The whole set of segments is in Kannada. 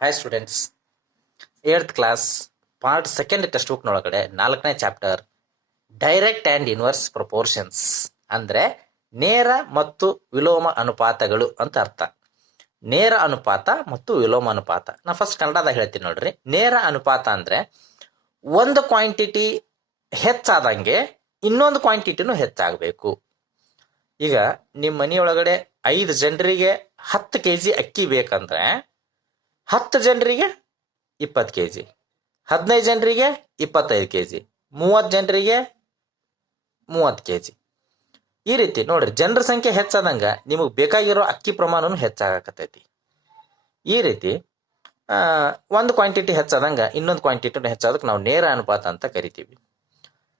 Hi students, 8th class, part 2nd textbook ನೊಳಗಡೆ 4ನೇ chapter direct and inverse proportions ಅಂದರೆ ನೇರ ಮತ್ತು ವಿಲೋಮ ಅನುಪಾತಗಳು ಅಂತ ಅರ್ಥ. ನೇರ ಅನುಪಾತ ಮತ್ತು ವಿಲೋಮ ಅನುಪಾತ. ನಾ ಫಸ್ಟ್ ಕನ್ನಡದಾಗ ಹೇಳ್ತೀನಿ ನೋಡ್ರಿ. ನೇರ ಅನುಪಾತ ಅಂದರೆ ಒಂದು ಕ್ವಾಂಟಿಟಿ ಹೆಚ್ಚಾದಂಗೆ ಇನ್ನೊಂದು ಕ್ವಾಂಟಿಟಿನೂ ಹೆಚ್ಚಾಗಬೇಕು. ಈಗ ನಿಮ್ಮ ಮನೆಯೊಳಗಡೆ 5 ಜನರಿಗೆ 10 kg ಅಕ್ಕಿ ಬೇಕಂದ್ರೆ 10 ಜನರಿಗೆ 20 kg, 15 ಜನರಿಗೆ 25 kg, 30 ಜನರಿಗೆ 30 kg. ಈ ರೀತಿ ನೋಡ್ರಿ, ಜನರ ಸಂಖ್ಯೆ ಹೆಚ್ಚಾದಂಗ ನಿಮಗೆ ಬೇಕಾಗಿರೋ ಅಕ್ಕಿ ಪ್ರಮಾಣನೂ ಹೆಚ್ಚಾಗಕತ್ತೈತಿ. ಈ ರೀತಿ ಒಂದು ಕ್ವಾಂಟಿಟಿ ಹೆಚ್ಚಾದಂಗ ಇನ್ನೊಂದು ಕ್ವಾಂಟಿಟಿನೂ ಹೆಚ್ಚಾದಕ್ಕೆ ನಾವು ನೇರ ಅನುಪಾತ ಅಂತ ಕರಿತೀವಿ.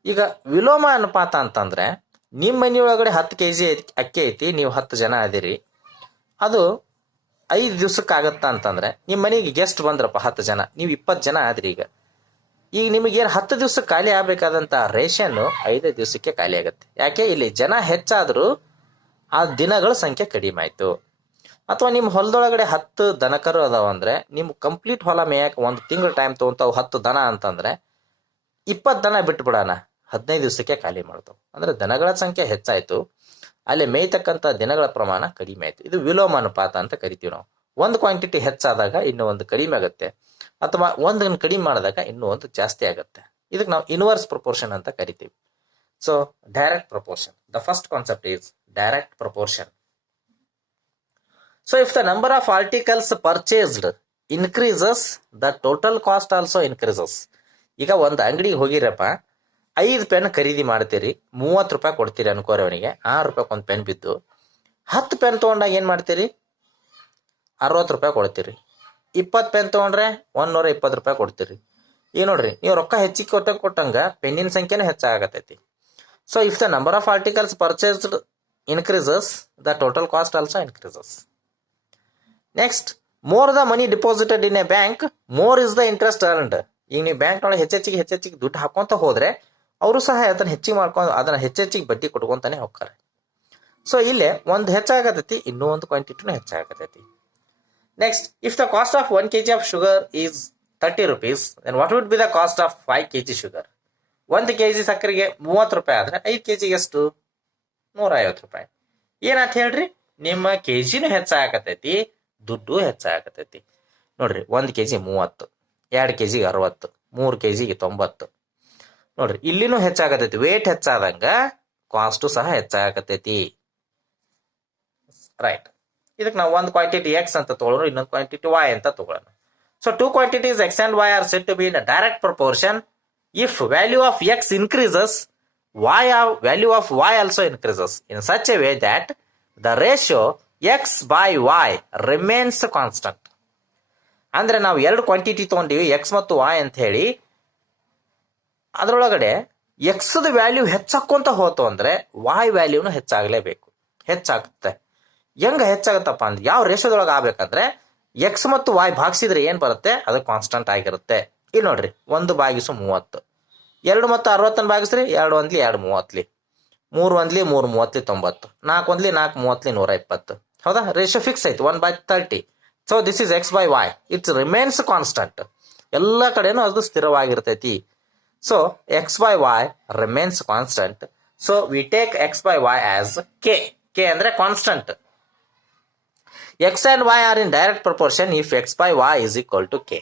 ಈಗ ವಿಲೋಮ ಅನುಪಾತ ಅಂತಂದ್ರೆ ನಿಮ್ಮ ಮನೆಯೊಳಗಡೆ 10 kg ಅಕ್ಕಿ ಐತಿ, ನೀವು 10 ಜನ ಅದಿರಿ, ಅದು 5 ದಿವ್ಸಕ್ಕಾಗತ್ತಾ ಅಂತಂದ್ರೆ ನಿಮ್ಮ ಮನೆಗೆ ಗೆಸ್ಟ್ ಬಂದ್ರಪ್ಪ 10 ಜನ, ನೀವು 20 ಜನ ಆದ್ರಿ. ಈಗ ನಿಮಗೇನು 10 ದಿವ್ಸಕ್ಕೆ ಖಾಲಿ ಆಗಬೇಕಾದಂಥ ರೇಷನ್ನು 5 ದಿವಸಕ್ಕೆ ಖಾಲಿ ಆಗುತ್ತೆ. ಯಾಕೆ? ಇಲ್ಲಿ ಜನ ಹೆಚ್ಚಾದರೂ ಆ ದಿನಗಳ ಸಂಖ್ಯೆ ಕಡಿಮೆ ಆಯಿತು. ಅಥವಾ ನಿಮ್ಮ ಹೊಲದೊಳಗಡೆ 10 ದನಕರು ಅದಾವ ಅಂದ್ರೆ ನಿಮ್ಮ ಕಂಪ್ಲೀಟ್ ಹೊಲ ಮೇಯಕ್ಕೆ 1 ತಿಂಗಳು ಟೈಮ್ ತೊಗೊಂತಾವು 10 ದನ ಅಂತಂದ್ರೆ 20 ದನ ಬಿಟ್ಬಿಡೋಣ, 15 ದಿವಸಕ್ಕೆ ಖಾಲಿ ಮಾಡ್ತಾವೆ. ಅಂದ್ರೆ ದನಗಳ ಸಂಖ್ಯೆ ಹೆಚ್ಚಾಯಿತು, ಅಲ್ಲಿ ಮೇಯ್ತಕ್ಕಂಥ ದಿನಗಳ ಪ್ರಮಾಣ ಕಡಿಮೆ ಆಯಿತು. ಇದು ವಿಲೋಮ ಅನುಪಾತ ಅಂತ ಕರಿತೀವಿ ನಾವು. ಒಂದು ಕ್ವಾಂಟಿಟಿ ಹೆಚ್ಚಾದಾಗ ಇನ್ನೂ ಒಂದು ಕಡಿಮೆ ಆಗುತ್ತೆ, ಅಥವಾ ಒಂದನ್ನು ಕಡಿಮೆ ಮಾಡಿದಾಗ ಇನ್ನೂ ಒಂದು ಜಾಸ್ತಿ ಆಗುತ್ತೆ. ಇದಕ್ಕೆ ನಾವು ಇನ್ವರ್ಸ್ ಪ್ರಪೋರ್ಷನ್ ಅಂತ ಕರಿತೀವಿ. So direct proportion, the first concept is direct proportion. So if the number of articles purchased increases, the total cost also increases. ಈಗ ಒಂದು ಅಂಗಡಿಗೆ ಹೋಗಿರಪ್ಪ, 5 ಪೆನ್ ಖರೀದಿ ಮಾಡ್ತೀರಿ, 30 ರೂಪಾಯಿ ಕೊಡ್ತೀರಿ ಅನ್ಕೋರಿ. ಅವನಿಗೆ 6 ರೂಪಾಯಿ ಒಂದು ಪೆನ್ ಬಿದ್ದು 10 ಪೆನ್ ತೊಗೊಂಡಾಗ ಏನು ಮಾಡ್ತೀರಿ? 60 ರೂಪಾಯಿ ಕೊಡ್ತೀರಿ. 20 ಪೆನ್ ತೊಗೊಂಡ್ರೆ 120 ರೂಪಾಯಿ ಕೊಡ್ತೀರಿ. ಈಗ ನೋಡ್ರಿ, ನೀವು ರೊಕ್ಕ ಹೆಚ್ಚಿಗೆ ಕೊಟ್ಟಂಗ ಪೆನ್ನಿನ ಸಂಖ್ಯೆನೂ ಹೆಚ್ಚಾಗತೈತಿ. So if the number of articles purchased increases, the total cost also increases. Next, more the money deposited in a bank, more is the interest earned. ಈಗ ನೀವು ಬ್ಯಾಂಕ್ನೊಳಗೆ ಹೆಚ್ಚೆಚ್ಚಿಗೆ ದುಡ್ಡು ಹಾಕೊಂತ ಹೋದ್ರೆ ಅವರು ಸಹ ಅದನ್ನ ಹೆಚ್ಚಿಗೆ ಮಾಡ್ಕೊಂಡು ಅದನ್ನ ಹೆಚ್ಚೆಚ್ಚಿಗೆ ಬಡ್ಡಿ ಕೊಟ್ಕೊಂತಾನೆ ಹೋಗ್ತಾರೆ. ಸೊ ಇಲ್ಲೇ ಒಂದು ಹೆಚ್ಚಾಗತೈತಿ, ಇನ್ನೂ ಒಂದು ಕ್ವಾಂಟಿಟಿನೂ ಹೆಚ್ಚಾಗತೈತಿ. Next, if the cost of 1 kg of sugar is 30 rupees, then what would be the cost of 5 kg sugar? 1 kg ಸಕ್ಕರೆಗೆ 30 ರೂಪಾಯಿ ಆದ್ರೆ 5 kg ಎಷ್ಟು? 150 ರೂಪಾಯಿ. ಏನಾತ್ ಹೇಳ್ರಿ? ನಿಮ್ಮ ಕೆಜಿನೂ ಹೆಚ್ಚಾಗತೈತಿ, ದುಡ್ಡು ಹೆಚ್ಚಾಗತೈತಿ. ನೋಡ್ರಿ, 1 kg 30, 2 kg 60, 3 kg 90. ನೋಡ್ರಿ, ಇಲ್ಲಿನೂ ಹೆಚ್ಚಾಗತೈತಿ. ವೇಟ್ ಹೆಚ್ಚಾದಂಗ ಕಾಸ್ಟು ಸಹ ಹೆಚ್ಚಾಗತೈತಿ. ರೈಟ್. ಇದಕ್ಕೆ ನಾವು ಒಂದು ಕ್ವಾಂಟಿಟಿ ಎಕ್ಸ್ ಅಂತ ತಗೊಳ್ಳೋಣ, ಇನ್ನೊಂದು ಕ್ವಾಂಟಿಟಿ ವೈ ಅಂತ ತಗೊಳ್ಳೋಣ. So 2 quantities x and y are said to be in a direct proportion. If value of x increases, value of y also increases in such a way that the ratio x by y remains constant. ಅಂದ್ರೆ ನಾವು 2 ಕ್ವಾಂಟಿಟಿ ತಗೊಂಡಿವಿ, ಎಕ್ಸ್ ಮತ್ತು ವಾಯ್ ಅಂತ ಹೇಳಿ. ಅದರೊಳಗಡೆ ಎಕ್ಸ್ದ ವ್ಯಾಲ್ಯೂ ಹೆಚ್ಚಾಕೊಂತ ಹೋತು ಅಂದ್ರೆ ವಾಯ್ ವ್ಯಾಲ್ಯೂನು ಹೆಚ್ಚಾಗಲೇಬೇಕು, ಹೆಚ್ಚಾಗುತ್ತೆ. ಹೆಂಗ ಹೆಚ್ಚಾಗುತ್ತಪ್ಪ ಅಂದ್ರೆ ಯಾವ ರೇಷೋದೊಳಗೆ ಆಗ್ಬೇಕಂದ್ರೆ ಎಕ್ಸ್ ಮತ್ತು ವಾಯ್ ಭಾಗಿಸಿದ್ರೆ ಏನ್ ಬರುತ್ತೆ ಅದು ಕಾನ್ಸ್ಟಂಟ್ ಆಗಿರುತ್ತೆ. ಇಲ್ಲಿ ನೋಡ್ರಿ, 1/30, 2 ಮತ್ತು 60 ಭಾಗಿಸ್ರಿ, 2 1 2 30, 3 1 3 30 90, 4 1 4 30 120. ಹೌದಾ? ರೇಷಿಯೋ ಫಿಕ್ಸ್ ಆಯ್ತು 1/30. So this is x by y, it's remains constant. ಎಲ್ಲ ಕಡೆನೂ ಅದು ಸ್ಥಿರವಾಗಿರ್ತೈತಿ. So x by y remains constant. So we take x by y as k. K ಅಂದ್ರೆ constant. X and y are in direct proportion if x by y is equal to k.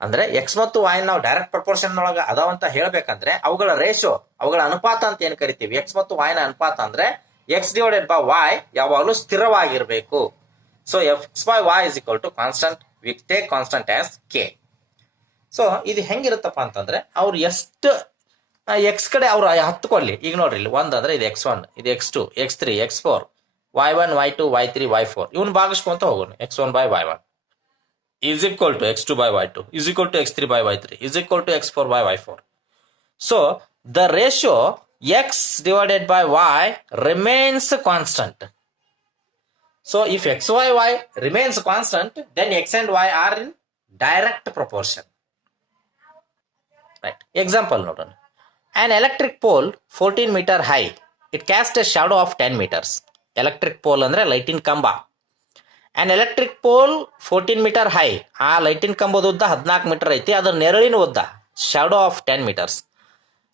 ಅಂದ್ರೆ ಎಕ್ಸ್ ಮತ್ತು ವಾಯ್ ನಾವು ಡೈರೆಕ್ಟ್ ಪ್ರಪೋರ್ಷನ್ ಒಳಗೆ ಅದಾವಂತ ಹೇಳ್ಬೇಕಂದ್ರೆ ಅವುಗಳ ರೇಷೋ, ಅವುಗಳ ಅನುಪಾತ ಅಂತ ಏನ್ ಕರಿತೀವಿ, ಎಕ್ಸ್ ಮತ್ತು ವಾಯ್ನ ಅನುಪಾತ ಅಂದ್ರೆ ಎಕ್ಸ್ ಡಿವೈಡೆಡ್ ಬೈ ವಾಯ್ ಯಾವಾಗಲೂ ಸ್ಥಿರವಾಗಿರ್ಬೇಕು. So x by y is equal to constant, we take constant as k. So ಇದು ಹೆಂಗಿರುತ್ತಪ್ಪ ಅಂತಂದ್ರೆ ಅವ್ರು ಎಷ್ಟು ಎಕ್ಸ್ ಕಡೆ ಅವ್ರು ಹತ್ಕೊಳ್ಳಿ. ಈಗ ನೋಡ್ರಿ, ಇಲ್ಲಿ 1 ಅಂದ್ರೆ ಇದು x1, ಇದು x2, x3, x4, y1, y2, y3, y4 ಇವನ್ ಭಾಗಿಸ್ಕೊಂತ ಹೋಗೋಣ. x1 by y1 is equal to x2 by y2 is equal to x3 by y3 is equal to x4 by y4. So the ratio x divided by y remains constant. So if x y y remains constant, then x and y are in direct proportion. Right. Example ನೋಡೋಣ. An electric pole 14 meter high, it casts a shadow of 10 meters. Electric pole ಅಂದ್ರೆ ಲೈಟಿನ್ ಕಂಬ. An electric pole 14 meter high, ಆ ಲೈಟಿನ ಕಂಬದ ಉದ್ದ 14 ಮೀಟರ್ ಐತಿ, ಅದರ ನೆರಳಿನ ಉದ್ದ ಶಾಡೋ ಆಫ್ 10 ಮೀಟರ್ಸ್,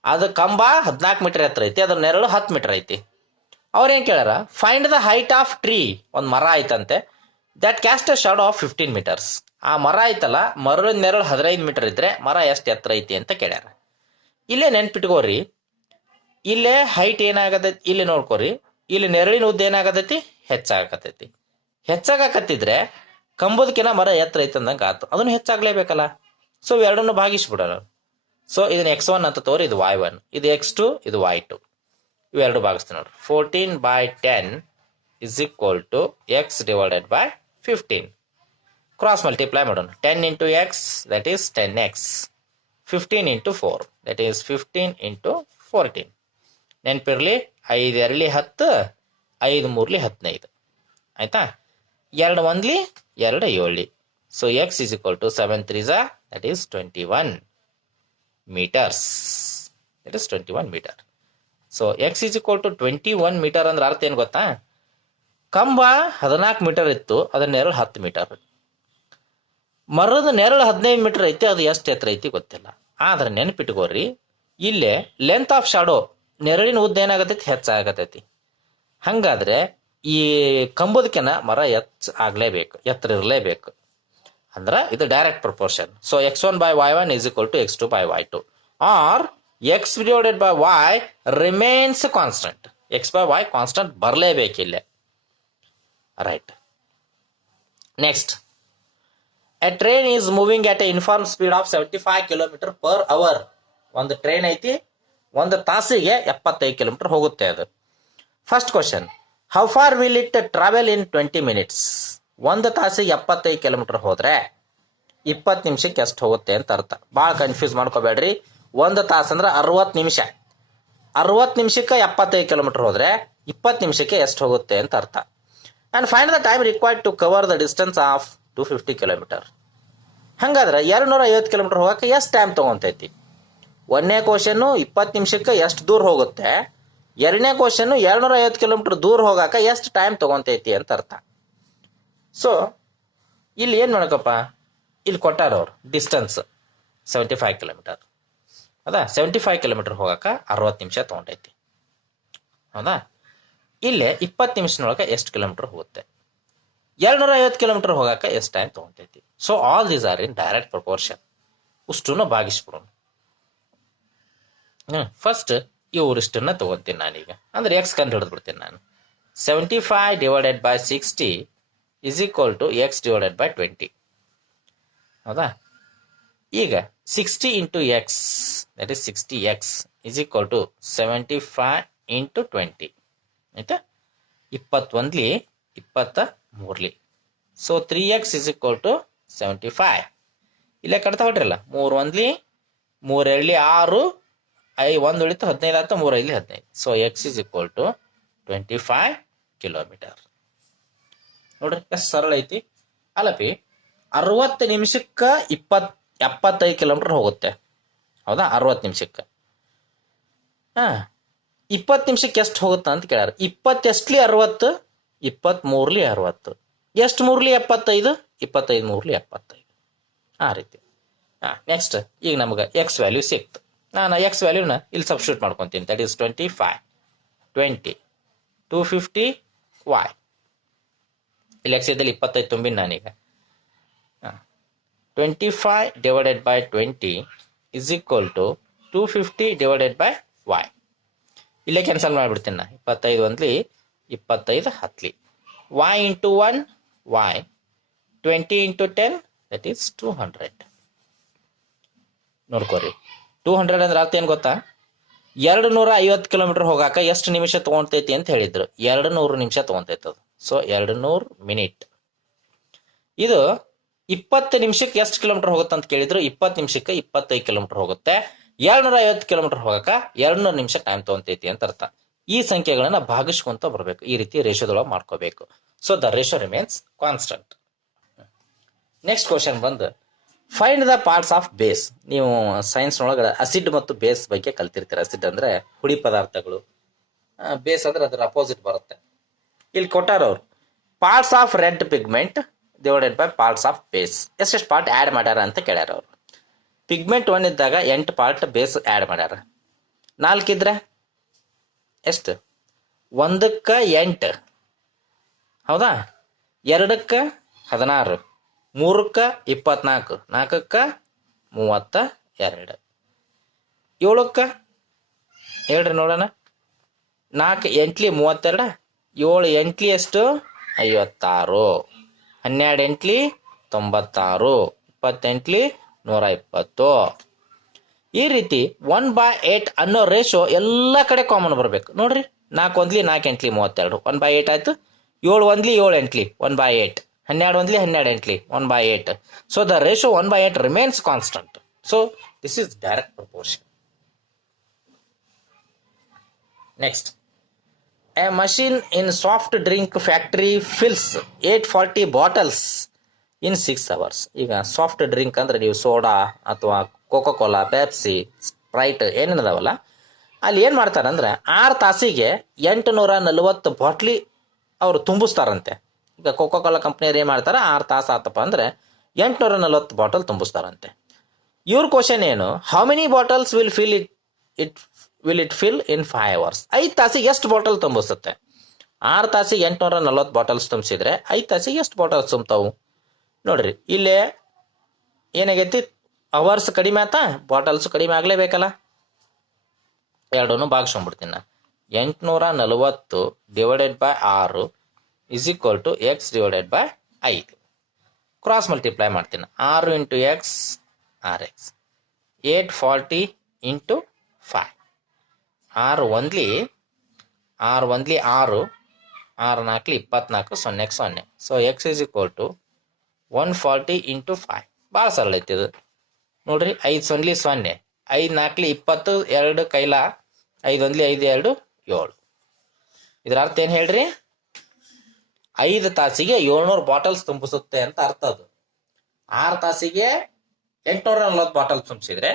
ಅದು ಕಂಬ 14 ಮೀಟರ್ ಎತ್ತರ ಐತಿ, ಅದ್ರ ನೆರಳು 10 ಮೀಟರ್ ಐತಿ. ಅವ್ರೇನು ಕೇಳ್ಯಾರ, find the height of tree, ಒಂದು ಮರ ಐತಂತೆ, that cast a shadow of 15 metres, ಆ ಮರ ಐತಲ್ಲ, ಮರದ ನೆರಳು 15 ಮೀಟರ್ ಇದ್ರೆ ಮರ ಎಷ್ಟು ಎತ್ತರ ಐತಿ ಅಂತ ಕೇಳ್ಯಾರ. ಇಲ್ಲೇ ನೆನ್ಪಿಟ್ಕೋರಿ, ಇಲ್ಲೇ ಹೈಟ್ ಏನಾಗತೈತಿ, ಇಲ್ಲಿ ನೋಡ್ಕೋರಿ, ಇಲ್ಲಿ ನೆರಳಿನ ಉದ್ದ ಏನಾಗತೈತಿ, ಹೆಚ್ಚಾಗತೈತಿ. ಹೆಚ್ಚಾಗತ್ತಿದ್ರೆ ಕಂಬದಕಿನ ಮರ ಎತ್ತರ ಐತೆ ಅಂದಂಗೆ ಆತು, ಅದನ್ನು ಹೆಚ್ಚಾಗ್ಲೇಬೇಕಲ್ಲ. ಸೊ ಎರಡನ್ನು ಭಾಗಿಸ್ಬಿಡೋಣ. ಸೊ ಇದನ್ನ x1 ಅಂತ ತೋರಿ, ಇದು y1, ಇದು x2, ಇದು y2, ಇವೆರಡು ಭಾಗಿಸ್ತೀವಿ ನೋಡ್ರಿ. 14/10 is equal to x divided by 15. Cross multiply ಮಾಡೋಣ. 10 into x that is 10x, 15 into 4 that is 15 into 14. ನೆನಪಿರಲಿ, 5 2 10, 5 3 15, ಆಯ್ತಾ. 2 1 2 7. So x is equal to 7 3 that is 21 meters, that is 21 meter. So x is equal to 21 meter ಅಂದ್ರೆ ಅರ್ಥ ಏನು ಗೊತ್ತಾ, ಕಂಬ 14 ಮೀಟರ್ ಇತ್ತು, ಅದರ ನೆರಳು 10 ಮೀಟರ್, ಮರದ ನೆರಳು 15 ಮೀಟರ್ ಐತಿ, ಅದು ಎಷ್ಟು ಎತ್ತರ ಐತಿ ಗೊತ್ತಿಲ್ಲ. ಆದ್ರೆ ನೆನಪಿಟ್ಕೋರಿ, ಇಲ್ಲೇ ಲೆಂತ್ ಆಫ್ ಶಾಡೋ, ನೆರಳಿನ ಉದ್ದ ಏನಾಗತೈತಿ, ಹೆಚ್ಚಾಗತೈತಿ. ಹಂಗಾದ್ರೆ ಈ ಕಂಬದಕ್ಕಿನ ಮರ ಆಗ್ಲೇಬೇಕು, ಎತ್ತರ ಇರಲೇಬೇಕು. ಅಂದ್ರೆ ಇದು direct proportion. So x1/y1 is equal to x2/y2, or x divided by y remains constant. x/y constant ಬರಲೇಬೇಕಿಲ್ಲ, right. Next, a train is moving at a uniform speed of 75 kilometre per hour. ಒಂದು ಟ್ರೈನ್ ಐತಿ, ಒಂದು ತಾಸಿಗೆ 75 ಕಿಲೋಮೀಟರ್ ಹೋಗುತ್ತೆ ಅದು. First question, how far will it travel in 20 minutes? ಒಂದು ತಾಸಿಗೆ 75 ಕಿಲೋಮೀಟರ್ ಹೋದ್ರೆ 20 ನಿಮಿಷಕ್ಕೆ ಎಷ್ಟು ಹೋಗುತ್ತೆ ಅಂತ ಅರ್ಥ. ಭಾಳ ಕನ್ಫ್ಯೂಸ್ ಮಾಡ್ಕೋಬೇಡ್ರಿ. ಒಂದು ತಾಸು ಅಂದ್ರೆ 60 ನಿಮಿಷ, 60 ನಿಮಿಷಕ್ಕೆ 75 ಕಿಲೋಮೀಟರ್ ಹೋದ್ರೆ 20 ನಿಮಿಷಕ್ಕೆ ಎಷ್ಟು ಹೋಗುತ್ತೆ ಅಂತ ಅರ್ಥ. And find the time required to cover the distance of 250 kilometer. ಹಂಗಾದ್ರೆ 250 ಕಿಲೋಮೀಟರ್ ಹೋಗಕ್ಕೆ ಎಷ್ಟು ಟೈಮ್ ತಗೊಂತೈತಿ? ಒಂದನೇ ಕ್ವಶನ್ನು 20 ನಿಮಿಷಕ್ಕೆ ಎಷ್ಟು ದೂರ ಹೋಗುತ್ತೆ, ಎರಡನೇ ಕ್ವಶನ್ನು 250 ಕಿಲೋಮೀಟರ್ ದೂರ ಹೋಗಾಕ ಎಷ್ಟು ಟೈಮ್ ತಗೊಂತೈತಿ ಅಂತ ಅರ್ಥ. ಸೊ ಇಲ್ಲಿ ಏನು ಮಾಡಕಪ್ಪ, ಇಲ್ಲಿ ಕೊಟ್ಟಾರ ಅವ್ರು ಡಿಸ್ಟೆನ್ಸ್ 75 ಕಿಲೋಮೀಟರ್, ಹೌದಾ. 75 ಕಿಲೋಮೀಟರ್ ಹೋಗಾಕ 60 ನಿಮಿಷ ತಗೊಂಡೈತಿ, ಹೌದಾ. ಇಲ್ಲೇ 20 ನಿಮಿಷದೊಳಗೆ ಎಷ್ಟು ಕಿಲೋಮೀಟರ್ ಹೋಗುತ್ತೆ, 250 ಕಿಲೋಮೀಟರ್ ಹೋಗಾಕ ಎಷ್ಟು ಟೈಮ್ ತಗೊಂತೈತಿ. So all these are in direct proportion. ಉಷ್ಟನ್ನು ಭಾಗಿಸ್ಬಿಡೋಣ. ಫಸ್ಟ್ ಇವ್ರಿಷ್ಟನ್ನ ತಗೋತೀನಿ ನಾನೀಗ, ಅಂದ್ರೆ ಎಕ್ಸ್ ಕಂಡು ಹಿಡಿದು ಬಿಡ್ತೀನಿ ನಾನು. 75 divided by 60 is equal to x divided by 20, ಹೌದಾ. ಈಗ 60 into x that is 60x is equal to 75 into 20, ಆಯ್ತಾ. 21 23. So 3x is equal to 75. ಇಲ್ಲೇ ಕಟ್ತಾ ಹೊಟ್ರಲ್ಲ, 3 1 3 2 6, 1 ಉಳಿತು 15 ಆಯ್ತು, 3 5 15. So x is equal to 25 kilometer. ನೋಡ್ರಿ ಎಷ್ಟು ಸರಳ ಐತಿ ಅಲ್ಲಪಿ. 60 ನಿಮಿಷಕ್ಕೆ 75 ಕಿಲೋಮೀಟರ್ ಹೋಗುತ್ತೆ, ಹೌದಾ. 60 ನಿಮಿಷಕ್ಕೆ 20 ನಿಮಿಷಕ್ಕೆ ಎಷ್ಟು ಹೋಗುತ್ತೆ ಅಂತ ಕೇಳ್ಯಾರ. 20 ಎಷ್ಟಲಿ 60, 23 60, ಎಷ್ಟು 3 75, 25 3 75, ಆ ರೀತಿ. ನೆಕ್ಸ್ಟ್ ಈಗ ನಮ್ಗೆ ಎಕ್ಸ್ ವ್ಯಾಲ್ಯೂ ಸಿಕ್ತು. ನಾನು ಎಕ್ಸ್ ವ್ಯಾಲ್ಯೂನ ಇಲ್ಲಿ ಸಬ್ಸ್ಟಿಟ್ಯೂಟ್ ಮಾಡ್ಕೊತೀನಿ. That is 25 20 250 y. ಇಲ್ಲಿ ಎಕ್ಸ್ ಇದ್ದಲ್ಲಿ 25 ತುಂಬಿನ ನಾನೀಗ. 25 divided by 20 is equal to 250 divided by y. ಇಲ್ಲೇ ಕ್ಯಾನ್ಸಲ್ ಮಾಡಿಬಿಡ್ತೀನಿ ನಾ. 25 1 25 10 y into 1 y, 20 into 10 that is 200. ನೋಡ್ಕೋರಿ, 200 ಅಂದ್ರೆ ಅರ್ಥ ಏನು ಗೊತ್ತಾ, 250 ಕಿಲೋಮೀಟರ್ ಹೋಗಾಕ ಎಷ್ಟು ನಿಮಿಷ ತಗೊಂತೈತಿ ಅಂತ ಹೇಳಿದ್ರು. 200 ನಿಮಿಷ ತಗೊಂತೈತಿ ಅದು. So 200 minute. ಇದು 20 ನಿಮಿಷಕ್ಕೆ ಎಷ್ಟು ಕಿಲೋಮೀಟರ್ ಹೋಗುತ್ತೆ ಅಂತ ಕೇಳಿದ್ರು. 20 ನಿಮಿಷಕ್ಕೆ 25 ಕಿಲೋಮೀಟರ್ ಹೋಗುತ್ತೆ. 250 ಕಿಲೋಮೀಟರ್ ಹೋಗಾಕ 200 ನಿಮಿಷ ಟೈಮ್ ತಗೊಂತೈತಿ ಅಂತ ಅರ್ಥ. ಈ ಸಂಖ್ಯೆಗಳನ್ನ ಭಾಗಿಸ್ಕೊಂತ ಬರಬೇಕು, ಈ ರೀತಿ ರೇಷಿಯೋದೊಳಗೆ ಮಾಡ್ಕೋಬೇಕು. So the ratio remains constant. Next question ಬಂದು find the parts of base. ನೀವು ಸೈನ್ಸ್ ಒಳಗಡೆ ಅಸಿಡ್ ಮತ್ತು ಬೇಸ್ ಬಗ್ಗೆ ಕಲ್ತಿರ್ತೀರ. ಅಸಿಡ್ ಅಂದ್ರೆ ಹುಳಿ ಪದಾರ್ಥಗಳು, ಬೇಸ್ ಅಂದ್ರೆ ಅದರ ಅಪೋಸಿಟ್ ಬರುತ್ತೆ. ಇಲ್ಲಿ ಕೊಟ್ಟಾರ ಅವರು parts of red pigment divided by parts of base ಎಷ್ಟೆಷ್ಟು ಪಾರ್ಟ್ ಆ್ಯಡ್ ಮಾಡ್ಯಾರ ಅಂತ ಕೇಳ್ಯಾರ ಅವರು. ಪಿಗ್ಮೆಂಟ್ 1 ಇದ್ದಾಗ 8 ಪಾರ್ಟ್ ಬೇಸ್ ಆ್ಯಡ್ ಮಾಡ್ಯಾರ. 4 ಇದ್ರೆ ಎಷ್ಟು? 1ಕ್ಕೆ 8 ಹೌದಾ, 2ಕ್ಕೆ 16, 3ಕ್ಕೆ 24, 4ಕ್ಕೆ 32, 7ಕ್ಕೆ ಹೇಳ್ರಿ ನೋಡೋಣ. 4 8 32, 7 8 ಎಷ್ಟು? 56, 12 8 96, 28 120. ಈ ರೀತಿ 1/8 ಅನ್ನೋ ರೇಷೋ ಎಲ್ಲ ಕಡೆ ಕಾಮನ್ ಬರಬೇಕು ನೋಡ್ರಿ. 4 1 4 8 32 1/8 ಆಯ್ತು. 7 1 7 8 1/8, 12 1 12 8 1/8. So the ratio 1/8 remains constant. So this is direct proportion. Next, a machine in soft drink factory fills 840 bottles in 6 hours. ಈಗ ಸಾಫ್ಟ್ ಡ್ರಿಂಕ್ ಅಂದ್ರೆ ನೀವು ಸೋಡಾ ಅಥವಾ ಕೋಕೋ ಕೋಲಾ, ಪೆಪ್ಸಿ, ಸ್ಪ್ರೈಟ್ ಏನೇನದಾವಲ್ಲ, ಅಲ್ಲಿ ಏನು ಮಾಡ್ತಾರಂದ್ರೆ 6 ತಾಸಿಗೆ 840 ಬಾಟ್ಲಿ ಅವರು ತುಂಬಿಸ್ತಾರಂತೆ. ಈಗ ಕೋಕೋ ಕೋಲಾ ಕಂಪ್ನಿಯವ್ರು ಏನು ಮಾಡ್ತಾರೆ, 6 ತಾಸು ಆತಪ್ಪ ಅಂದರೆ 840 ಬಾಟಲ್ ತುಂಬಿಸ್ತಾರಂತೆ. ಇವ್ರ ಕ್ವಶನ್ ಏನು, how many bottles will fill in 5 hours? 5 ತಾಸಿಗೆ ಎಷ್ಟು ಬಾಟಲ್ ತುಂಬಿಸುತ್ತೆ? 6 ತಾಸಿಗೆ 840 ಬಾಟಲ್ಸ್ ತುಂಬಿಸಿದ್ರೆ 5 ತಾಸಿಗೆ ಎಷ್ಟು ಬಾಟಲ್ಸ್ ತುಂಬ್ತಾವು ನೋಡ್ರಿ. ಇಲ್ಲೇ ಏನಾಗೈತಿ, ಅವರ್ಸ್ ಕಡಿಮೆ ಆತಾ, ಬಾಟಲ್ಸ್ ಕಡಿಮೆ ಆಗಲೇಬೇಕಲ್ಲ. ಎರಡೂ ಭಾಗಿಸ್ಕೊಂಡ್ಬಿಡ್ತೀನಿ ನಾನು. 840 divided by 6 is equal to x divided by 5. Cross multiply ಮಾಡ್ತೀನಿ. 6 into x or x, 840 into 5. 6 1 6 1 6, 6 4 24, 0 0. So x is equal to 140 into 5. ಭಾಳ ಸರಳ ಐತಿ ಇದು ನೋಡ್ರಿ. 5 0 0, 5 4 20, 2 ಕೈಲ 5 1 5 2 7. ಇದರ ಅರ್ಥ ಏನು ಹೇಳ್ರಿ, 5 ತಾಸಿಗೆ 700 ಬಾಟಲ್ಸ್ ತುಂಬಿಸುತ್ತೆ ಅಂತ ಅರ್ಥ. ಅದು 6 ತಾಸಿಗೆ 840 ಬಾಟಲ್ ತುಂಬಿಸಿದ್ರೆ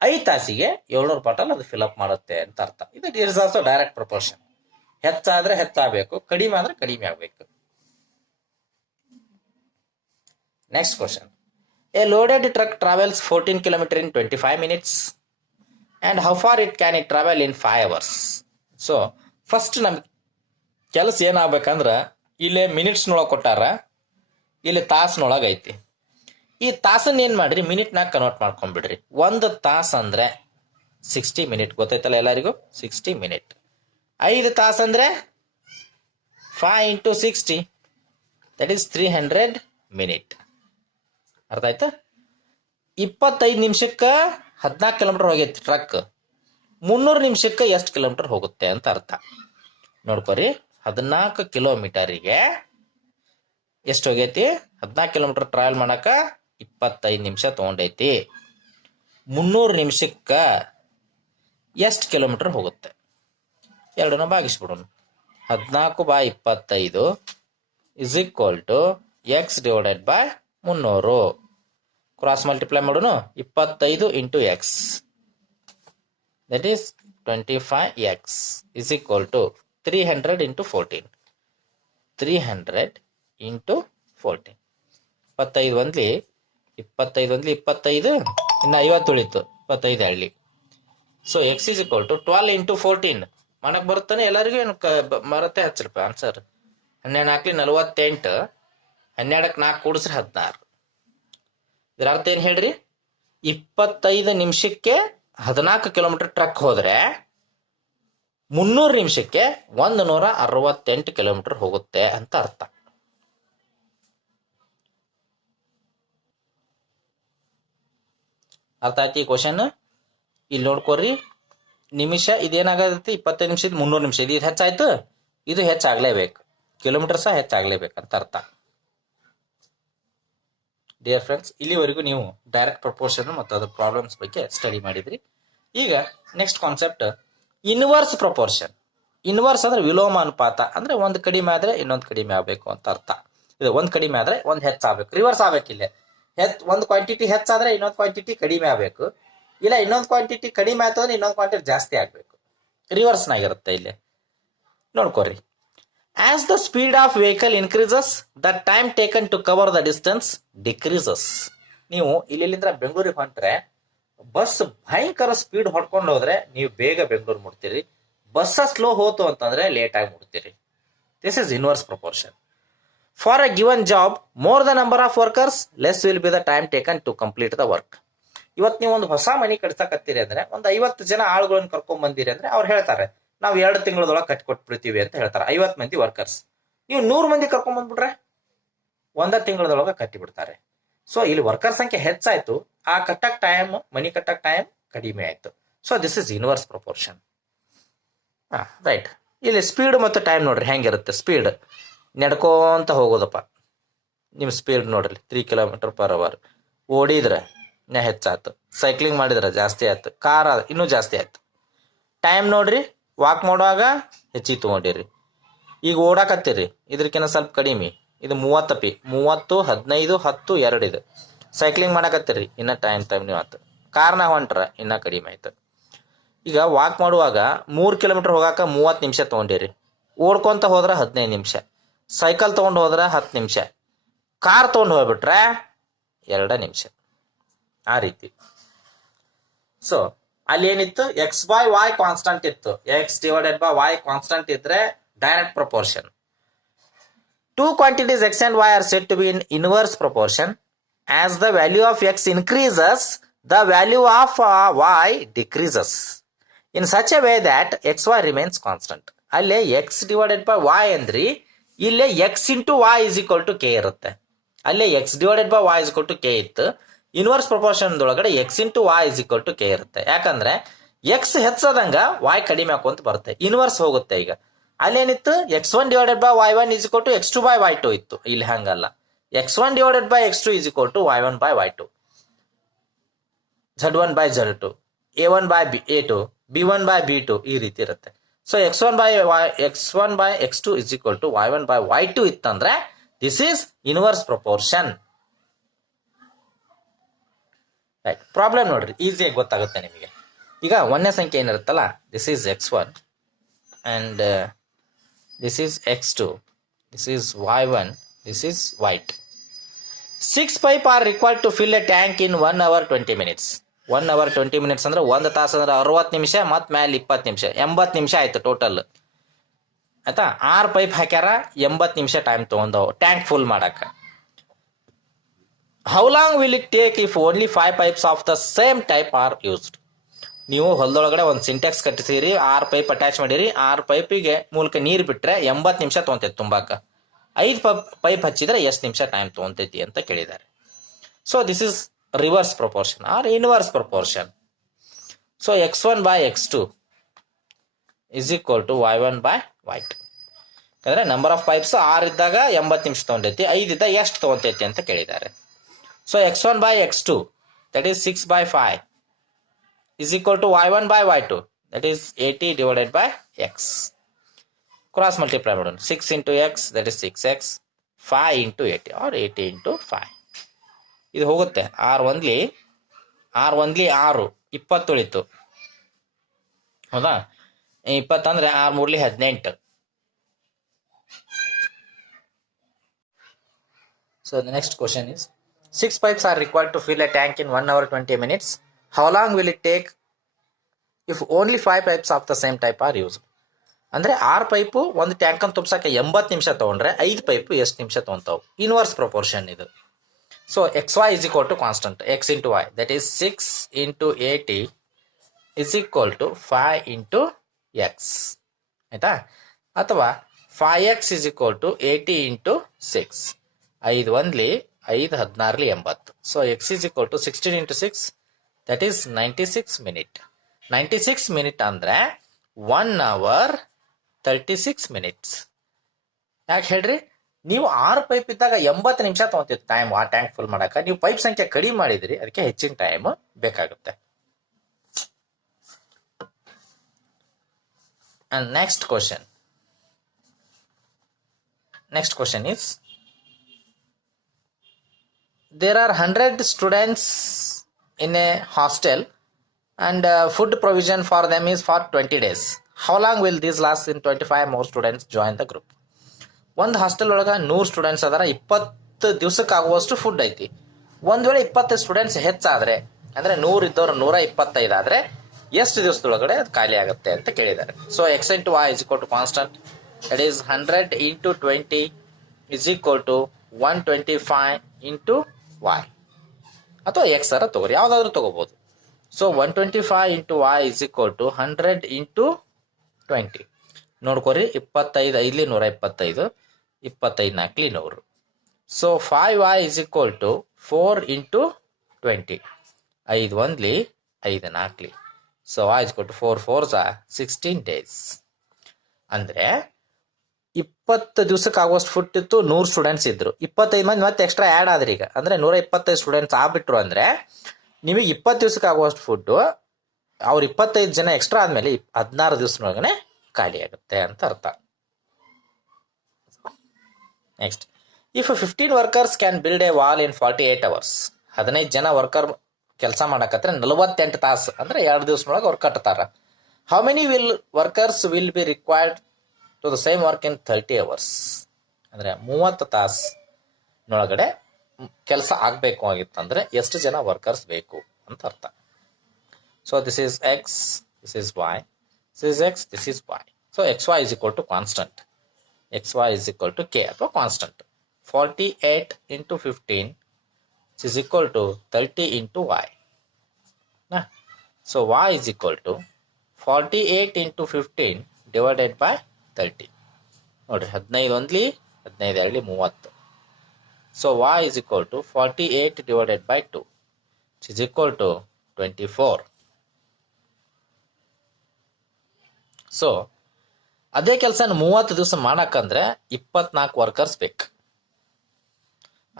5 ತಾಸಿಗೆ 700 ಬಾಟಲ್ ಅದು ಫಿಲ್ಅಪ್ ಮಾಡುತ್ತೆ ಅಂತ ಅರ್ಥ. ಇದು ಇಸ್ ಆಲ್ಸೋ ಡೈರೆಕ್ಟ್ ಪ್ರಪೋರ್ಷನ್. ಹೆಚ್ಚಾದ್ರೆ ಹೆಚ್ಚಾಗಬೇಕು, ಕಡಿಮೆ ಆದ್ರೆ ಕಡಿಮೆ ಆಗಬೇಕು. Next question, A loaded truck travels 14 km in 25 minutes and how far it can it travel in 5 hours? So first ನಮ್ಗೆ ಕೆಲಸ ಏನಾಗಬೇಕಂದ್ರೆ, ಇಲ್ಲೇ ಮಿನಿಟ್ಸ್ನೊಳಗೆ ಕೊಟ್ಟಾರ, ಇಲ್ಲಿ ತಾಸ್ನೊಳಗೆ ಐತಿ. ಈ ತಾಸನ್ನ ಏನು ಮಾಡ್ರಿ, ಮಿನಿಟ್ನಾಗ ಕನ್ವರ್ಟ್ ಮಾಡ್ಕೊಂಡ್ಬಿಡ್ರಿ. 1 ತಾಸು ಅಂದರೆ 60 ಮಿನಿಟ್, ಗೊತ್ತೈತಲ್ಲ ಎಲ್ಲರಿಗೂ, 60 ಮಿನಿಟ್. 5 ತಾಸು ಅಂದರೆ 5 ಇಂಟು 60, ದಟ್ ಈಸ್ 300 ಮಿನಿಟ್. ಅರ್ಥ ಆಯ್ತಾ? 25 ನಿಮಿಷಕ್ಕೆ 14 ಕಿಲೋಮೀಟರ್ ಹೋಗೈತಿ ಟ್ರಕ್. 300 ನಿಮಿಷಕ್ಕೆ ಎಷ್ಟು ಕಿಲೋಮೀಟರ್ ಹೋಗುತ್ತೆ ಅಂತ ಅರ್ಥ ನೋಡ್ಕೊರಿ. 14 ಕಿಲೋಮೀಟರಿಗೆ ಎಷ್ಟು ಹೋಗೈತಿ? 14 ಕಿಲೋಮೀಟರ್ ಟ್ರಾವೆಲ್ ಮಾಡಕ್ಕೆ 25 ನಿಮಿಷ ತೊಗೊಂಡೈತಿ. 300 ನಿಮಿಷಕ್ಕೆ ಎಷ್ಟು ಕಿಲೋಮೀಟರ್ ಹೋಗುತ್ತೆ? ಎರಡನ್ನ ಭಾಗಿಸ್ಬಿಡೋಣ. 14/25 is equal to x divided by 300. Cross multiply ಮಾಡೋಣ. 25 into x, that is 25x is equal to 300 into 14. 300 into 14. 25 1 25, ಇನ್ನು 50 ಉಳಿತು, 25 ಹಳ್ಳಿ. So x is equal to 12 into 14 ಮಾಡಕ್ಕೆ ಬರುತ್ತಾನೆ ಎಲ್ಲರಿಗೂ? ಏನು ಮರತ್ತೆ ಹಚ್ಚಿರಪ್ಪ ಆನ್ಸರ್. 12 4 48, 12ಕ್ಕೆ 4 ಕೂಡಿಸ್ರೆ 16. ಇದರ ಅರ್ಥ ಏನು ಹೇಳ್ರಿ, 25 ನಿಮಿಷಕ್ಕೆ 14 ಕಿಲೋಮೀಟರ್ ಟ್ರಕ್ ಹೋದ್ರೆ 300 ನಿಮಿಷಕ್ಕೆ 168 ಕಿಲೋಮೀಟರ್ ಹೋಗುತ್ತೆ ಅಂತ ಅರ್ಥ. ಅರ್ಥ ಆಯ್ತು ಈ ಕ್ವಶನ್? ಇಲ್ಲಿ ನೋಡ್ಕೋರಿ, ನಿಮಿಷ ಇದೇನಾಗತ್ತೆ, 25 ನಿಮಿಷ 300 ನಿಮಿಷ, ಇದು ಹೆಚ್ಚಾಯ್ತು, ಇದು ಹೆಚ್ಚಾಗ್ಲೇಬೇಕು, ಕಿಲೋಮೀಟರ್ ಸಹ ಹೆಚ್ಚಾಗ್ಲೇಬೇಕಂತ ಅರ್ಥ. ಡಿಯರ್ ಫ್ರೆಂಡ್ಸ್, ಇಲ್ಲಿವರೆಗೂ ನೀವು ಡೈರೆಕ್ಟ್ ಪ್ರಪೋರ್ಷನ್ ಮತ್ತು ಅದರ ಪ್ರಾಬ್ಲಮ್ಸ್ ಬಗ್ಗೆ ಸ್ಟಡಿ ಮಾಡಿದ್ರಿ. ಈಗ next concept inverse proportion. Inverse ಅಂದ್ರೆ ವಿಲೋಮ ಅನುಪಾತ, ಅಂದ್ರೆ ಒಂದು ಕಡಿಮೆ ಆದ್ರೆ ಇನ್ನೊಂದು ಕಡಿಮೆ ಆಗಬೇಕು ಅಂತ ಅರ್ಥ. ಇದು ಒಂದು ಕಡಿಮೆ ಆದ್ರೆ ಒಂದು ಹೆಚ್ಚಾಗಬೇಕು, ರಿವರ್ಸ್ ಆಗ್ಬೇಕಿಲ್ಲ. ಒಂದು ಕ್ವಾಂಟಿಟಿ ಹೆಚ್ಚಾದ್ರೆ ಇನ್ನೊಂದು ಕ್ವಾಂಟಿಟಿ ಕಡಿಮೆ ಆಗಬೇಕು, ಇಲ್ಲ ಇನ್ನೊಂದು ಕ್ವಾಂಟಿಟಿ ಕಡಿಮೆ ಆಯ್ತು ಅಂದ್ರೆ ಇನ್ನೊಂದು ಕ್ವಾಂಟಿಟಿ ಜಾಸ್ತಿ ಆಗಬೇಕು. ರಿವರ್ಸ್ನಾಗಿರುತ್ತೆ ಇಲ್ಲಿ ನೋಡ್ಕೋರಿ. As the speed of vehicle increases, the time taken to cover the distance decreases. ನೀವು ಇಲ್ಲಿಂದ ಬೆಂಗಳೂರಿಗೆ ಹೊಂಟ್ರೆ ಬಸ್ ಭಯಂಕರ ಸ್ಪೀಡ್ ಹೊಡ್ಕೊಂಡು ಹೋದ್ರೆ ನೀವು ಬೇಗ ಬೆಂಗಳೂರು ಮುಟ್ತೀರಿ. ಬಸ್ ಸ್ಲೋ ಹೋತು ಅಂತಂದ್ರೆ ಲೇಟ್ ಆಗಿ ಮುಟ್ತೀರಿ. This is inverse proportion. For a given job, more the number of workers, less will be the time taken to complete the work. ಇವತ್ತು ನೀವು ಒಂದು ಹೊಸ ಮನೆ ಕಟ್ಸಕತ್ತೀರಿ ಅಂದ್ರೆ ಒಂದು 50 ಜನ ಆಳುಗಳನ್ನ ಕರ್ಕೊಂಡ್ ಬಂದಿರಿ ಅಂದ್ರೆ ಅವ್ರು ಹೇಳ್ತಾರೆ ನಾವು 2 ತಿಂಗಳದೊಳಗೆ ಕಟ್ಕೊಟ್ಬಿಡ್ತೀವಿ ಅಂತ ಹೇಳ್ತಾರೆ. 50 ಮಂದಿ ವರ್ಕರ್ಸ್. ನೀವು 100 ಮಂದಿ ಕರ್ಕೊಂಡ್ ಬಂದ್ಬಿಟ್ರೆ 1 ತಿಂಗಳದೊಳಗೆ ಕಟ್ಟಿ ಬಿಡ್ತಾರೆ. ಸೊ ಇಲ್ಲಿ ವರ್ಕರ್ ಸಂಖ್ಯೆ ಹೆಚ್ಚಾಯ್ತು, ಆ ಕಟ್ಟಕ್ ಟೈಮ್, ಮನಿ ಕಟ್ಟಕ್ ಟೈಮ್ ಕಡಿಮೆ ಆಯ್ತು. So this is inverse proportion. Right. ಇಲ್ಲಿ ಸ್ಪೀಡ್ ಮತ್ತು ಟೈಮ್ ನೋಡ್ರಿ ಹೆಂಗಿರುತ್ತೆ. ಸ್ಪೀಡ್ ನಡ್ಕೋಂತ ಹೋಗೋದಪ್ಪ, ನಿಮ್ಮ ಸ್ಪೀಡ್ ನೋಡ್ರಿ 3 km/h. ಓಡಿದ್ರೆ ಹೆಚ್ಚಾಯ್ತು, ಸೈಕ್ಲಿಂಗ್ ಮಾಡಿದ್ರೆ ಜಾಸ್ತಿ ಆಯ್ತು, ಕಾರ್ ಇನ್ನೂ ಜಾಸ್ತಿ ಆಯ್ತು. ಟೈಮ್ ನೋಡ್ರಿ, ವಾಕ್ ಮಾಡುವಾಗ ಹೆಚ್ಚಿಗೆ ತಗೊಂಡಿರಿ. ಈಗ ಓಡಾಕತ್ತೀರಿ, ಇದ್ರಕಿನ್ನ ಸ್ವಲ್ಪ ಕಡಿಮೆ. ಇದು 30 ಪಿ, 30, 15, 10, 2 ಇದು. ಸೈಕ್ಲಿಂಗ್ ಮಾಡಕತ್ತೀರಿ, ಇನ್ನ ಟೈಮ್ ನೀವು ಆಯ್ತು. ಕಾರ್ನಾಗ ಹೊಂಟ್ರ ಇನ್ನ ಕಡಿಮೆ ಆಯ್ತು. ಈಗ ವಾಕ್ ಮಾಡುವಾಗ 3 ಕಿಲೋಮೀಟರ್ ಹೋಗಾಕ 30 ನಿಮಿಷ ತಗೊಂಡಿರಿ. ಓಡ್ಕೊಂತ ಹೋದ್ರೆ 15 ನಿಮಿಷ, ಸೈಕಲ್ ತಗೊಂಡು ಹೋದ್ರೆ 10 ನಿಮಿಷ, ಕಾರ್ ತಗೊಂಡು ಹೋಗ್ಬಿಟ್ರೆ 2 ನಿಮಿಷ. ಆ ರೀತಿ. ಸೊ ಅಲ್ಲಿ ಏನಿತ್ತು, x/y ಕಾನ್ಸ್ಟಂಟ್ ಇತ್ತು. x/y ಕಾನ್ಸ್ಟಂಟ್ ಇದ್ರೆ direct proportion. Two quantities x and y are said to be in inverse proportion. As the value of x increases, the value of y decreases in such a way that xy remains constant. ಅಲ್ಲೇ x/y ಅಂದ್ರಿ, ಇಲ್ಲೇ x into y is equal to k ಇರುತ್ತೆ. ಅಲ್ಲೇ x/y is equal to k ಇತ್ತು. ಇನ್ವರ್ಸ್ ಪ್ರಪೋರ್ಷನ್ ಒಳಗಡೆ x into y is equal to k ಇರುತ್ತೆ. ಯಾಕಂದ್ರೆ x ಹೆಚ್ಚದಂಗ y ಕಡಿಮೆ ಹಾಕೊಂತ ಬರುತ್ತೆ, ಇನ್ವರ್ಸ್ ಹೋಗುತ್ತೆ. ಈಗ ಅಲ್ಲೇನಿತ್ತು, x1/y1 is equal to x2/y2 ಇತ್ತು. ಇಲ್ಲಿ ಹಂಗಲ್ಲ, x1/x2 is equal to y1/y2, z1/z2, a1/a2, b1/b2 ಈ ರೀತಿ ಇರುತ್ತೆ. So x1/x2 is equal to y1/y2 ಇತ್ತಂದ್ರೆ this is inverse proportion. Right. Problem ನೋಡ್ರಿ, ಈಸಿಯಾಗಿ ಗೊತ್ತಾಗುತ್ತೆ ನಿಮಗೆ. ಈಗ 1ನೇ ಸಂಖ್ಯೆ ಏನಿರುತ್ತಲ್ಲ, this is x1 and this is x2, this is y1, this is y2. 6 pipe are required to fill a tank in 1 hour 20 minutes. 1 hour 20 minutes ಅಂದ್ರೆ 1 ತಾಸು ಅಂದ್ರೆ 60 ನಿಮಿಷ, ಮತ್ತು ಮೇಲೆ 20 ನಿಮಿಷ, 80 ನಿಮಿಷ ಆಯ್ತು ಟೋಟಲ್. ಆಯ್ತಾ? 6 ಪೈಪ್ ಹಾಕ್ಯಾರ, 80 ನಿಮಿಷ ಟೈಮ್ ತಗೊಂಡವು ಟ್ಯಾಂಕ್ ಫುಲ್ ಮಾಡಕ. How long will it take if only 5 pipes of the same type are used? ನೀವು ಹೊಲದೊಳಗಡೆ ಒಂದು ಸಿಂಟೆಕ್ಸ್ ಕಟ್ಟಿಸಿರಿ, 6 ಪೈಪ್ ಅಟ್ಯಾಚ್ ಮಾಡಿರಿ, 6 ಪೈಪಿಗೆ ಮೂಲಕ ನೀರು ಬಿಟ್ರೆ 80 ನಿಮಿಷ ತೊಗೊಂತೈತಿ ತುಂಬಾಕ. 5 ಪೈಪ್ ಹಚ್ಚಿದ್ರೆ ಎಷ್ಟು ನಿಮಿಷ ಟೈಮ್ ತೊಗೊಂತೈತಿ ಅಂತ ಕೇಳಿದ್ದಾರೆ. So this is reverse proportion or inverse proportion. So x1/x2 is equal to y1/y2. ಯಾಕಂದ್ರೆ ನಂಬರ್ ಆಫ್ ಪೈಪ್ಸ್ 6 ಇದ್ದಾಗ 80 ನಿಮಿಷ ತೊಗೊಂತೈತಿ, 5 ಇದ್ದಾಗ ಎಷ್ಟು ತೊಗೊಂತೈತಿ ಅಂತ ಕೇಳಿದ್ದಾರೆ. So x1/x2 that is 6/5 is equal to y1/y2, that is 80/x. Cross multiply ಮಾಡೋಣ. 6 into x, that is 6x, 5 into 80 or 80 into 5. ಇದು ಹೋಗುತ್ತೆ. 6 ಒಂದ್ಲಿ 6, 20 ಉಳಿತು. ಹೌದಾ? 20 ಅಂದ್ರೆ 6 3 18. So the next question is, 6 pipes are required to fill a tank in 1 hour 20 minutes. How long will it take if only 5 pipes of the same type are used? ಅಂದ್ರೆ 6 ಪೈಪು ಒಂದು ಟ್ಯಾಂಕ್ ಅನ್ನು ತುಂಬಿಸಕ್ಕೆ 80 ನಿಮಿಷ ತಗೊಂಡ್ರೆ 5 ಪೈಪು ಎಷ್ಟು ನಿಮಿಷ ತಗೊಂತಾವು? ಇನ್ವರ್ಸ್ ಪ್ರಪೋರ್ಷನ್ ಇದು. So xy is equal to constant x into y, that is 6 into 80 is equal to 5 into x. ಆಯ್ತಾ? ಅಥವಾ 5x is equal to 80 into 6. 5 ಒಂದ್ಲಿ 5 16 80. So x is equal to 16 into 6, that is 96 minute. 96 minute ಅಂದ್ರೆ 1 hour 36 minutes. ಯಾಕೆ ಹೇಳ್ರಿ? ನೀವು 6 ಪೈಪ್ ಇದ್ದಾಗ 80 ನಿಮಿಷ ತಗೊಂತಿತ್ತು ಟೈಮ್ ಆ ಟ್ಯಾಂಕ್ ಫುಲ್ ಮಾಡಕ. ನೀವು ಪೈಪ್ ಸಂಖ್ಯೆ ಕಡಿಮೆ ಮಾಡಿದ್ರಿ, ಅದಕ್ಕೆ ಹೆಚ್ಚಿನ ಟೈಮ್ ಬೇಕಾಗುತ್ತೆ. And next question is, there are 100 students in a hostel and food provision for them is for 20 days. How long will this last in 25 more students join the group? ಒಂದು ಹಾಸ್ಟೆಲ್ ಒಳಗೆ 100 ಸ್ಟೂಡೆಂಟ್ಸ್ ಅದಾರ, 20 ದಿವಸಕ್ಕೆ ಆಗುವಷ್ಟು ಫುಡ್ ಐತಿ. ಒಂದ್ ವೇಳೆ 20 ಸ್ಟೂಡೆಂಟ್ಸ್ ಹೆಚ್ಚಾದ್ರೆ ಅಂದ್ರೆ 100 ಇದ್ದವ್ರು 125 ಆದ್ರೆ ಎಷ್ಟು ದಿವಸದೊಳಗಡೆ ಅದು ಖಾಲಿ ಆಗುತ್ತೆ ಅಂತ ಕೇಳಿದ್ದಾರೆ. So x into y is equal to constant, it is 100 into 20 is equal to 125 into y, ಅಥವಾ ಎಕ್ಸ್ ಅರ ತಗೋರಿ, ಯಾವ್ದಾದ್ರು ತಗೋಬಹುದು. So 125 into y is equal to 100 into 20. ನೋಡ್ಕೋರಿ, 25 5 125, 25 4 100. So 5y is equal to 4 into 20. 5 1 5 4. So y is equal to 4 4s 16 days. ಅಂದ್ರೆ 20 ದಿವಸಕ್ಕೆ ಆಗುವಷ್ಟು ಫುಡ್ ಇತ್ತು, 100 ಸ್ಟೂಡೆಂಟ್ಸ್ ಇದ್ರು, 25 ಮಂದಿ ಮತ್ತೆ ಎಕ್ಸ್ಟ್ರಾ ಆ್ಯಡ್ ಆದ್ರಿ. ಈಗ ಅಂದ್ರೆ 125 ಸ್ಟೂಡೆಂಟ್ಸ್ ಆಗ್ಬಿಟ್ರು ಅಂದ್ರೆ ನಿಮಗೆ 20 ದಿವಸಕ್ಕೆ ಆಗುವಷ್ಟು ಫುಡ್ ಅವ್ರು 25 ಜನ ಎಕ್ಸ್ಟ್ರಾ ಆದ್ಮೇಲೆ 16 ದಿವಸದೊಳಗನೆ ಖಾಲಿ ಆಗುತ್ತೆ ಅಂತ ಅರ್ಥ. Next, if 15 workers can build A wall in 48 hours, 15 ಜನ ವರ್ಕರ್ ಕೆಲಸ ಮಾಡಕತ್ರ 48 ತಾಸು ಅಂದ್ರೆ 2 ದಿವಸದೊಳಗೆ ಅವ್ರು ಕಟ್ತಾರ. How many workers will be required to the same work in 30 hours? ಅಂದ್ರೆ 30 ತಾಸಿನೊಳಗಡೆ ಕೆಲಸ ಆಗ್ಬೇಕು ಆಗಿತ್ತಂದ್ರೆ ಎಷ್ಟು ಜನ ವರ್ಕರ್ಸ್ ಬೇಕು ಅಂತ ಅರ್ಥ. So this is x, this is y, this is x, this is y. So x y is equal to constant, x y is equal to k ಅಥವಾ constant. 48 into 15 is equal to 30 into y. So y is equal to 48 into 15 divided by 30. ನೋಡ್ರಿ, 15 1 15 2 30. So y is equal to 48 divided by 2, which is equal to 24. So ಅದೇ ಕೆಲಸ 30 ದಿವಸ ಮಾಡಕ್ಕಂದ್ರೆ 24 ವರ್ಕರ್ಸ್ ಬೇಕು.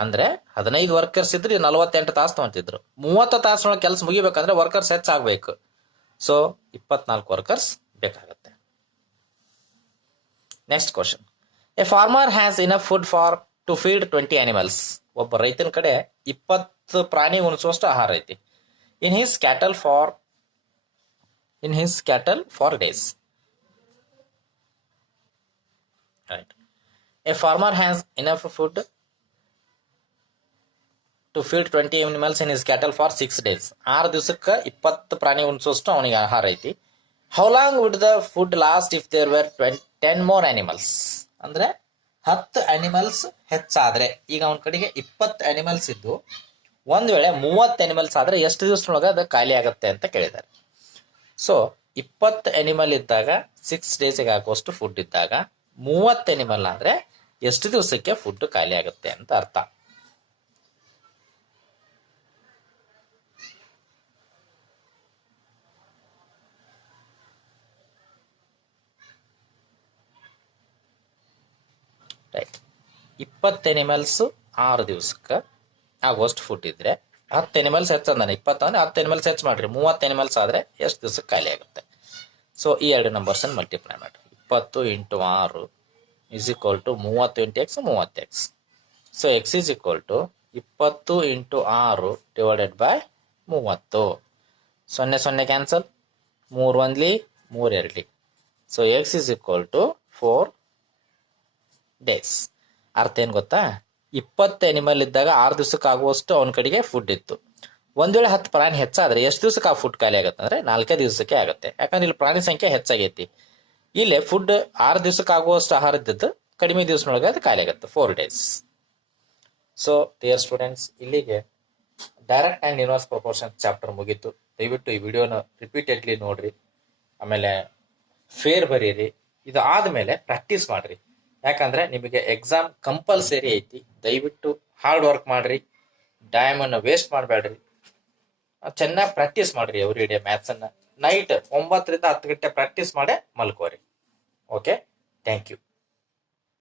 ಅಂದ್ರೆ 15 ವರ್ಕರ್ಸ್ ಇದ್ರೆ 48 ತಾಸು ತಗೊಂತಿದ್ರು. 30 ತಾಸಿನೊಳಗೆ ಕೆಲಸ ಮುಗಿಬೇಕಂದ್ರೆ ವರ್ಕರ್ಸ್ ಹೆಚ್ಚಾಗಬೇಕು. ಸೊ 24 ವರ್ಕರ್ಸ್ ಬೇಕಾಗುತ್ತೆ. Next question, a farmer has enough food for to feed 20 animals. ಒಬ್ಬ ರೈತನ ಕಡೆ 20 ಪ್ರಾಣಿ ಉಣಿಸುವಷ್ಟು ಆಹಾರ ಐತಿ. In his cattle for days. Right. A farmer has enough food to feed 20 animals in his cattle for 6 days. 6 ದಿವಸಕ್ಕೆ 20 ಪ್ರಾಣಿ ಉಣಿಸುವಷ್ಟು ಅವನಿಗೆ ಆಹಾರ ಐತಿ. How long would the food last if there were 10 more animals? ಅಂದ್ರೆ 10 ಅನಿಮಲ್ಸ್ ಹೆಚ್ಚಾದ್ರೆ, ಈಗ ಅವನ ಕಡೆಗೆ 20 ಅನಿಮಲ್ಸ್ ಇದ್ದು ಒಂದ್ ವೇಳೆ 30 ಅನಿಮಲ್ಸ್ ಆದ್ರೆ ಎಷ್ಟು ದಿವಸದೊಳಗೆ ಅದು ಖಾಲಿ ಆಗುತ್ತೆ ಅಂತ ಕೇಳಿದ್ದಾರೆ. ಸೊ 20 ಅನಿಮಲ್ ಇದ್ದಾಗ 6 ಡೇಸ್ಗೆ ಆಗುವಷ್ಟು ಫುಡ್ ಇದ್ದಾಗ 30 ಅನಿಮಲ್ ಆದ್ರೆ ಎಷ್ಟು ದಿವಸಕ್ಕೆ ಫುಡ್ ಖಾಲಿ ಆಗುತ್ತೆ ಅಂತ ಅರ್ಥ. ರೈಟ್, 20 ಅನಿಮಲ್ಸ್ 6 ದಿವಸಕ್ಕೆ ಆಗುವಷ್ಟು ಫುಡ್ ಇದ್ರೆ 10 ಅನಿಮಲ್ಸ್ ಹೆಚ್ಚಂದಾನೆ, 20 ಅಂದ್ರೆ 10 ಅನಿಮಲ್ಸ್ ಹೆಚ್ಚು ಮಾಡ್ರಿ, 30 ಅನಿಮಲ್ಸ್ ಆದ್ರೆ ಎಷ್ಟು ದಿವಸಕ್ಕೆ ಖಾಲಿ ಆಗುತ್ತೆ. ಸೊ ಈ 2 ನಂಬರ್ಸ್ ಮಲ್ಟಿಪ್ಲೈ ಮಾಡ್ರಿ. 20 into 6 is equal to 30 into x 30x. So x is equal to 20 into 6 divided by 30. 0 0 cancel, 3 1 3 2. So x is equal to 4 days. ಅರ್ಥ ಏನು ಗೊತ್ತಾ, 20 ಅನಿಮಲ್ ಇದ್ದಾಗ 6 ದಿವಸಕ್ಕೆ ಆಗುವಷ್ಟು ಅವನ ಕಡೆಗೆ ಫುಡ್ ಇತ್ತು. ಒಂದ್ ವೇಳೆ 10 ಪ್ರಾಣಿ ಹೆಚ್ಚಾದ್ರೆ ಎಷ್ಟು ದಿವಸಕ್ಕೆ ಆ ಫುಡ್ ಖಾಲಿ ಆಗುತ್ತೆ ಅಂದ್ರೆ 4 ದಿವಸಕ್ಕೆ ಆಗುತ್ತೆ. ಯಾಕಂದ್ರೆ ಇಲ್ಲಿ ಪ್ರಾಣಿ ಸಂಖ್ಯೆ ಹೆಚ್ಚಾಗೈತಿ. ಇಲ್ಲೇ ಫುಡ್ 6 ದಿವಸಕ್ಕೆ ಆಗುವಷ್ಟು ಆಹಾರ ಇದ್ದದ್ದು ಕಡಿಮೆ ದಿವಸನೊಳಗೆ ಅದು ಖಾಲಿ ಆಗುತ್ತೆ, 4 days. ಸೊ ಡಿಯರ್ ಸ್ಟೂಡೆಂಟ್ಸ್, ಇಲ್ಲಿಗೆ direct and inverse proportion chapter ಮುಗೀತು. ದಯವಿಟ್ಟು ಈ ವಿಡಿಯೋನ ರಿಪೀಟೆಡ್ಲಿ ನೋಡ್ರಿ, ಆಮೇಲೆ ಫೇರ್ ಬರೀರಿ. ಇದು ಆದ್ಮೇಲೆ ಪ್ರಾಕ್ಟೀಸ್ ಮಾಡ್ರಿ, ಯಾಕಂದ್ರೆ ನಿಮಗೆ ಎಕ್ಸಾಮ್ ಕಂಪಲ್ಸರಿ ಐತಿ. ದಯವಿಟ್ಟು ಹಾರ್ಡ್ ವರ್ಕ್ ಮಾಡ್ರಿ, ಟೈಮನ್ನು ವೇಸ್ಟ್ ಮಾಡಬೇಡ್ರಿ, ಚೆನ್ನಾಗಿ ಪ್ರಾಕ್ಟೀಸ್ ಮಾಡ್ರಿ. ಎವ್ರಿ ಡೇ ಮ್ಯಾಥ್ಸನ್ನು ನೈಟ್ 9 ರಿಂದ 10 ಗಂಟೆ ಪ್ರಾಕ್ಟೀಸ್ ಮಾಡೇ ಮಲ್ಕೋರಿ. Okay, thank you.